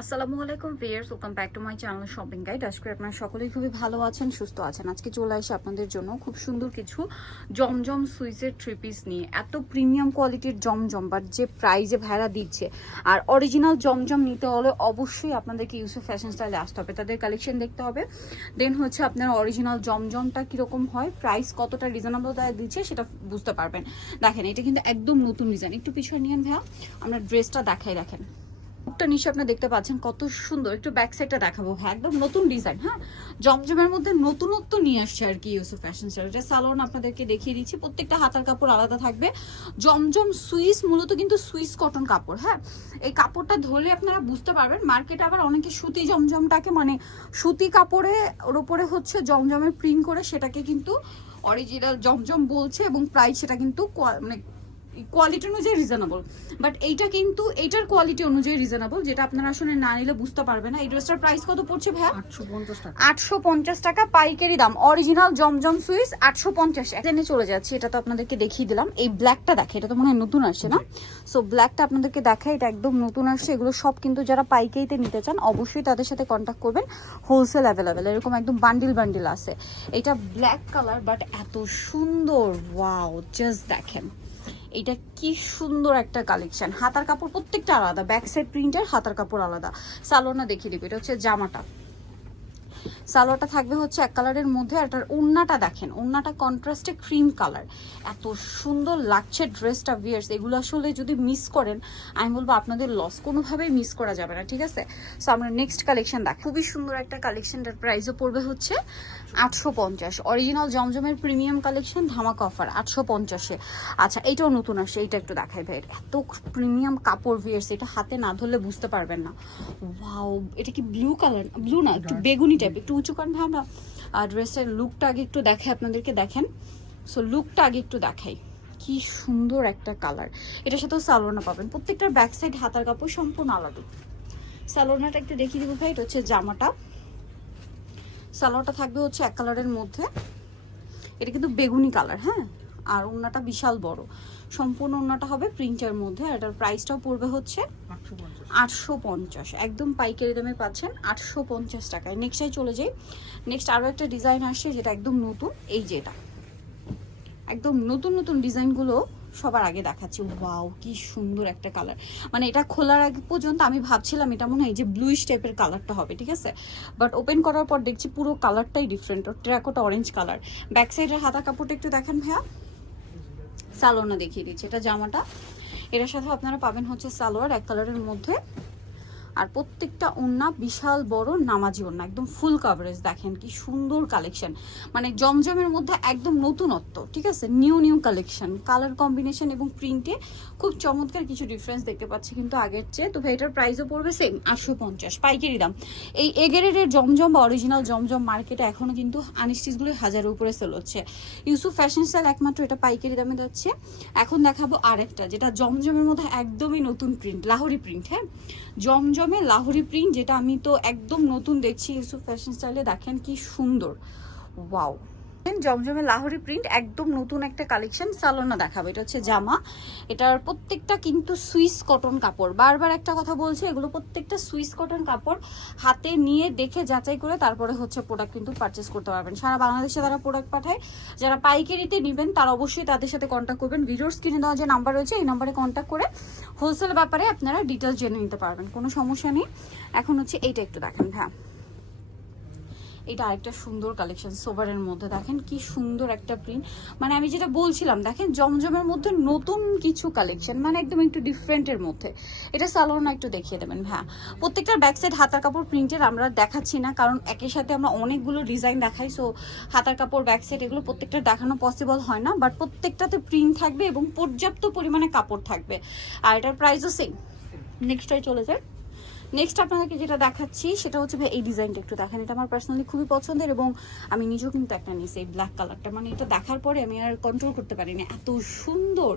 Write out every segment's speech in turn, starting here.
আসসালামু আলাইকুম viewers welcome back to my channel shopping guide. আজকে আপনারা সকলেই খুবই ভালো আছেন, সুস্থ আছেন। আজকে চলে আসি আপনাদের জন্য খুব সুন্দর কিছু জমজম সুইসের থ্রি পিস নিয়ে। এত প্রিমিয়াম কোয়ালিটির জমজম বাট যে প্রাইজে ভাড়া দিচ্ছে। আর অরিজিনাল জমজম নিতে হলে অবশ্যই আপনাদেরকে ইউসুফ ফ্যাশন স্টাইলে আসতে হবে। তাদের কালেকশন দেখতে হবে। দেন হচ্ছে আপনার অরিজিনাল জমজমটা কীরকম হয় প্রাইস কতটা রিজনেবল তারা দিচ্ছে সেটা বুঝতে পারবেন। দেখেন, এটা কিন্তু একদম নতুন ডিজাইন একটু পিছনে নিয়ে ভাইয়া, আমরা ড্রেসটা দেখাই, দেখেন। একটা নিচে আপনারা দেখতে পাচ্ছেন, কত সুন্দর। একটু ব্যাক সাইডটা দেখাবো হ্যাঁ একদম নতুন ডিজাইন হ্যাঁ? জমজমের মধ্যে নতুনত্ব নিয়ে আসছে আর কি ইউসুফ ফ্যাশন স্টাইল এটা সালোন আপনাদেরকে দেখিয়ে দিচ্ছি, প্রত্যেকটা হাতার কাপড় আলাদা থাকবে। জমজম সুইস মূলত কিন্তু সুইস কটন কাপড় হ্যাঁ? এই কাপড়টা ধরলে আপনারা বুঝতে পারবেন মার্কেটে আবার অনেকে সুতি জমজমটাকে মানে সুতি কাপড়ে ওর উপরে হচ্ছে জমজমের প্রিন্ট করে সেটাকে কিন্তু অরিজিনাল জমজম বলছে এবং প্রাইস সেটা কিন্তু মানে কোয়ালিটি অনুযায়ী রিজনেবল বাট এইটা কিন্তু এইটার কোয়ালিটি অনুযায়ী রিজনেবল যেটা আপনারা আসলে না নিলে বুঝতে পারবে না। এই ড্রেসটার প্রাইস কত পড়ছে ভাইয়া? আটশো পঞ্চাশ টাকা। পাইকারি দাম। অরিজিনাল জমজম সুইস আটশো পঞ্চাশ। জেনে চলে যাচ্ছি এটা তো আপনাদেরকে দেখিয়ে দিলাম। এই ব্ল্যাকটা দেখে এটা তো মনে হয় নতুন আসে না? সো ব্ল্যাকটা আপনাদেরকে দেখায় এটা একদম নতুন আসছে। এগুলো সব কিন্তু যারা পাইকারিতে নিতে চান অবশ্যই তাদের সাথে কন্ট্যাক্ট করবেন। হোলসেল অ্যাভেলেবেল এরকম একদম বান্ডিল বান্ডিল আছে। এটা ব্ল্যাক কালার বাট এত সুন্দর। ওয়াও জাস্ট দেখেন। এটা কি সুন্দর একটা কালেকশন হাতার কাপড় প্রত্যেকটা আলাদা। ব্যাক সাইড প্রিন্টের হাতার কাপড় আলাদা। সালোনা দেখিয়ে দিবে। এটা হচ্ছে জামাটা। সালোয়ারটা থাকবে হচ্ছে এক কালারের মধ্যে আর এটার ওড়নাটা দেখেন ওড়নাটা কন্ট্রাস্টে ক্রিম কালার এত সুন্দর লাগছে ড্রেসটা ভিয়ার্স এগুলো আসলে যদি মিস করেন আমি বলব আপনাদের লস কোনোভাবেই মিস করা যাবে না ঠিক আছে? সো আমরা নেক্সট কালেকশন দেখ খুবই সুন্দর একটা কালেকশনটার প্রাইসও পড়বে হচ্ছে আটশো পঞ্চাশ। অরিজিনাল জমজমের প্রিমিয়াম কালেকশন ধামাক অফার আটশো পঞ্চাশে। আচ্ছা এটাও নতুন আসে এইটা একটু দেখাই ভাই। এত প্রিমিয়াম কাপড় ভিয়ার্স এটা হাতে না ধরলে বুঝতে পারবেন না। ওয়াও এটা কি ব্লু কালার ব্লু না একটু বেগুনি টাইপ একটু উঁচু কারণ আমরা ড্রেসের লুকটা আগে একটু দেখে আপনাদেরকে দেখেন। সো লুকটা আগে একটু দেখাই। কি সুন্দর একটা কালার এটার সাথেও সালোনা পাবেন। প্রত্যেকটার ব্যাক সাইড হাতার কাপড় সম্পূর্ণ আলাদা। সালোনাটা একটু দেখিয়ে দিব ভাই, এটা হচ্ছে জামাটা। সালোয়ারটা থাকবে হচ্ছে এক কালারের মধ্যে। এটা কিন্তু বেগুনি কালার হ্যাঁ? আর ওড়নাটা বিশাল বড়। সম্পূর্ণ ওড়নাটা হবে প্রিন্টের মধ্যে আর এটার প্রাইসটাও পড়বে হচ্ছে আটশো পঞ্চাশ। একদম পাইকারি দামে পাচ্ছেন আটশো পঞ্চাশ টাকায়। নেক্সটে চলে যাই। নেক্সট আরও একটা ডিজাইন আসছে যেটা একদম নতুন। এই যে এটা। একদম নতুন নতুন ডিজাইনগুলো সবার আগে দেখাচ্ছি। ওয়াও কি সুন্দর একটা কালার। মানে এটা খোলার আগে পর্যন্ত আমি ভাবছিলাম এটা মনে হয় যে ব্লুইশ টাইপের কালারটা হবে ঠিক আছে? বাট ওপেন করার পর দেখছি পুরো কালারটাই different terracotta orange colour. Back সাইডের হাতা কাপড়টা একটু দেখান ভাইয়া। সালোয়ারটা দেখিয়ে দিচ্ছি এটা জামাটা। এটার সাথে আপনারা পাবেন হচ্ছে সালোয়ার এক কালারের মধ্যে। আর প্রত্যেকটা ওন্না বিশাল বড় নামাজি ওন্না একদম ফুল কাভারেজ দেখেন কি সুন্দর কালেকশন মানে জমজমের মধ্যে একদম নতুনত্ব, ঠিক আছে? New new collection colour combination এবং প্রিন্টে খুব চমৎকার কিছু ডিফারেন্স দেখতে পাচ্ছি কিন্তু আগের চেয়ে। তো এটার প্রাইসও পড়বে সেম আটশো পঞ্চাশ, পাইকারি দাম। এই এগেরের জমজম বা অরিজিনাল জমজম মার্কেটে এখনও কিন্তু আনিস্টিসগুলো হাজারের উপরে সেল হচ্ছে। ইউসুফ ফ্যাশন স্টাইল একমাত্র এটা পাইকারি দামে যাচ্ছে। এখন দেখাবো আরেকটা, যেটা জমজমের মধ্যে একদমই নতুন প্রিন্ট লাহোরি প্রিন্ট হ্যাঁ? জমজমে লাহোরি প্রিন্ট যেটা আমি তো একদম নতুন দেখছি, ইউসুফ ফ্যাশন স্টাইলে দেখেন কি সুন্দর। ওয়াও জমজমে লাহোরি প্রিন্ট একদম নতুন একটা কালেকশন সালোনা দেখাবো। এটা হচ্ছে জামা। এটার প্রত্যেকটা কিন্তু সুইস কটন কাপড়। বারবার একটা কথা বলছে, এগুলো প্রত্যেকটা সুইস কটন কাপড় হাতে নিয়ে দেখে যাচাই করে তারপরে হচ্ছে প্রোডাক্ট কিন্তু পারচেস করতে পারবেন। সারা বাংলাদেশে তারা প্রোডাক্ট পাঠায়, যারা পাইকারিতে নেবেন, তারা অবশ্যই তাদের সাথে কন্ট্যাক্ট করবেন। ভিডিওর স্ক্রিনে দেওয়া যে নাম্বার রয়েছে, এই নাম্বারে কন্ট্যাক্ট করে হোলসেল ব্যাপারে আপনারা ডিটেলস জেনে নিতে পারবেন। কোনো সমস্যা নেই। এখন হচ্ছে এইটা একটু দেখেন হ্যাঁ এটা আরেকটা সুন্দর কালেকশন সোভারের মধ্যে। দেখেন কি সুন্দর একটা প্রিন্ট মানে আমি যেটা বলছিলাম, দেখেন জমজমের মধ্যে নতুন কিছু কালেকশন মানে একদম একটু ডিফারেন্টের মধ্যে। এটা সালোনা একটু দেখিয়ে দেবেন হ্যাঁ প্রত্যেকটার ব্যাক সাইড হাতার কাপড় প্রিন্টের আমরা দেখাচ্ছি না, কারণ একের সাথে আমরা অনেকগুলো ডিজাইন দেখাই সো হাতার কাপড় ব্যাক সাইড এগুলো প্রত্যেকটা দেখানো পসিবল হয় না বাট প্রত্যেকটাতে প্রিন্ট থাকবে এবং পর্যাপ্ত পরিমাণে কাপড় থাকবে। আর এটার প্রাইসও সেম নেক্সটটাই চলে যায় নেক্সট আপনাদেরকে যেটা দেখাচ্ছি, সেটা হচ্ছে ভাই এই ডিজাইনটা একটু দেখেন। এটা আমার পার্সোনালি খুবই পছন্দের এবং আমি নিজেও কিন্তু একটা নিয়েছি এই ব্ল্যাক কালারটা মানে এটা দেখার পরে আমি আর কন্ট্রোল করতে পারিনি। এত সুন্দর।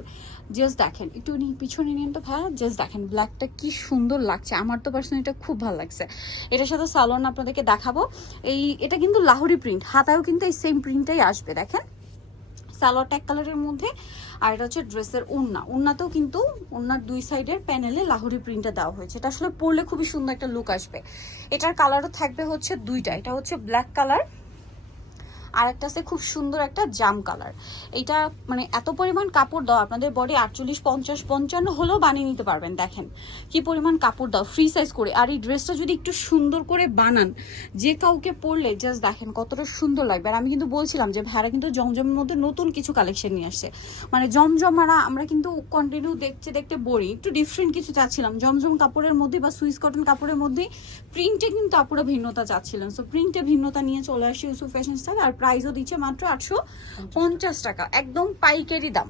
জাস্ট দেখেন, একটু পিছনে নিন তো ভাইয়া জাস্ট দেখেন ব্ল্যাকটা কি সুন্দর লাগছে। আমার তো পার্সোনালি এটা খুব ভালো লাগছে। এটার সাথে সালোন আপনাদেরকে দেখাবো। এই, এটা কিন্তু লাহোরি প্রিন্ট হাতায়ও কিন্তু এই সেম প্রিন্টটাই আসবে, দেখেন। সালোয়ারটা এক কালারের মধ্যে, আর এটা হচ্ছে ড্রেসের ওড়না উন্নাতেও কিন্তু ওড়নার দুই সাইডের প্যানেলে লাহোরি প্রিন্টটা দেওয়া হয়েছে। এটা আসলে পরলে খুবই সুন্দর একটা লুক আসবে। এটার কালারও থাকবে হচ্ছে দুইটা। এটা হচ্ছে ব্ল্যাক কালার আর একটা আছে খুব সুন্দর একটা জাম কালার। এটা মানে এত পরিমাণ কাপড় দাও, আপনাদের বডি আটচল্লিশ, পঞ্চাশ, পঞ্চান্ন হলেও বানিয়ে নিতে পারবেন, দেখেন। কি পরিমাণ কাপড় দাও ফ্রি সাইজ করে। আর এই ড্রেসটা যদি একটু সুন্দর করে বানান, যে কাউকে পরলে জাস্ট দেখেন কতটা সুন্দর লাগবে। আর আমি কিন্তু বলছিলাম যে ভাড়া কিন্তু জমজমের মধ্যে নতুন কিছু কালেকশন নিয়ে আসছে। মানে জমজমারা, আমরা কিন্তু কন্টিনিউ দেখতে দেখতে বড়ি একটু ডিফারেন্ট কিছু চাচ্ছিলাম। জমজম কাপড়ের মধ্যে বা সুইস কটন কাপড়ের মধ্যে প্রিন্টে কিন্তু আপুরা ভিন্নতা চাচ্ছিলেন। সো প্রিন্টে ভিন্নতা নিয়ে চলে আসি ইউসুফ ফ্যাশন স্টাইল আর প্রাইসও দিচ্ছে মাত্র আটশো পঞ্চাশ টাকা। একদম পাইকারি দাম।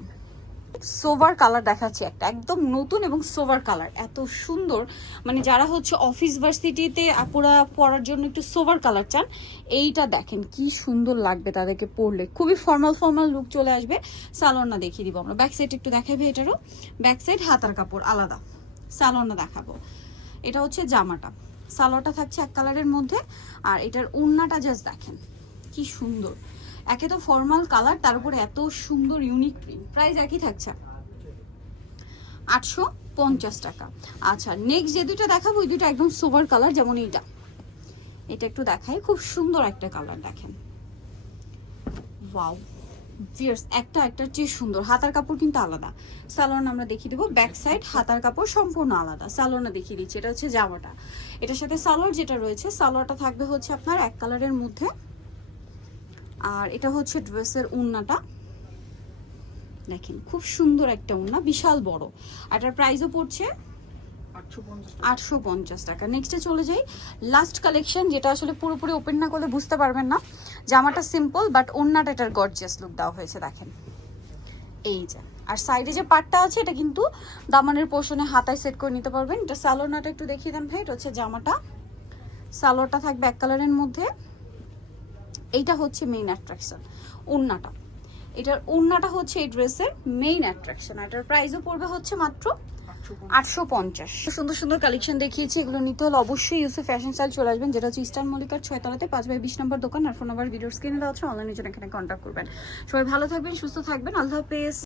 সোভার কালার দেখাচ্ছি একটা, একদম নতুন এবং সোভার কালার এত সুন্দর। মানে যারা হচ্ছে অফিস ভার্সিটিতে আপুরা পরার জন্য একটু সোভার কালার চান, এইটা দেখেন কি সুন্দর লাগবে তাদেরকে পরলে। খুবই ফর্মাল ফর্মাল লুক চলে আসবে। সালোয়ারনা দেখিয়ে দিব আমরা। ব্যাক সাইড একটু দেখাবে এটারও। ব্যাক সাইড হাতার কাপড়, আলাদা। সালোয়ারনা দেখাবো। এটা হচ্ছে জামাটা। সালোয়ারটা থাকছে এক কালারের মধ্যে। আর এটার ওড়নাটা জাস্ট দেখেন। কি সুন্দর। একে তো ফর্মাল কালার তার উপরে এত সুন্দর ইউনিক প্রিন্ট প্রাইস একই থাকছে। আটশো পঞ্চাশ টাকা। আচ্ছা নেক্সট যে দুটো দেখাবো ওই দুটো একদম সোভার কালার যেমন এইটা। এটা একটু দেখাই, খুব সুন্দর একটা কালার দেখেন। ওয়াও ভিয়ার্স একটা একটা চেয়ে সুন্দর। হাতার কাপড় কিন্তু আলাদা। সালোয়ার আমরা দেখিয়ে দেবো ব্যাক সাইড হাতার কাপড় সম্পূর্ণ আলাদা। সালোয়ারটা দেখিয়ে দিচ্ছি, এটা হচ্ছে জামাটা। এটার সাথে সালোয়ার যেটা রয়েছে সালোয়ারটা থাকবে হচ্ছে আপনার এক কালারের মধ্যে আর এটা হচ্ছে ড্রেসের উন্নাটা। দেখেন খুব সুন্দর একটা উন্না বিশাল বড়। আর এটার প্রাইসও পড়ছে আটশো পঞ্চাশ টাকা। নেক্সটে চলে যাই। লাস্ট কালেকশন যেটা আসলে পুরোপুরি ওপেন না করলে বুঝতে পারবেন না। জামাটা সিম্পল বাট ওন্নাটা এটার গর্জিয়াস লুক দেওয়া হয়েছে দেখেন। এই যে আর সাইডে যে পাটটা আছে এটা কিন্তু দামানের পোর্শনে হাতায় সেট করে নিতে পারবেন। এটা সালোনাটা একটু দেখিয়ে দেন ভাই এটা হচ্ছে জামাটা। সালোয়ারটা থাকবে এক কালারের মধ্যে। এইটা হচ্ছে মেইন অ্যাট্রাকশন ওন্নাটা এটার ওন্নাটা হচ্ছে এই ড্রেসের মেইন অ্যাট্রাকশন এটার প্রাইসও পড়বে হচ্ছে মাত্র আটশো পঞ্চাশ। সুন্দর সুন্দর কালেকশন দেখিয়েছি, এগুলো নিতে হলে অবশ্যই ইউসে ফ্যাশন স্টাইল চলে আসবেন, যেটা হচ্ছে ইস্টার্ন মল্লিকার ছয়তলাতে, পাঁচ বাই বিশ নম্বর দোকান, আর ফোন নাম্বার ভিডিওর স্ক্রিনে দেওয়া হচ্ছে অনলাইনে জন্য এখানে কন্ট্যাক্ট করবেন। সবাই ভালো থাকবেন, সুস্থ থাকবেন, আল্লাহ হাফেজ।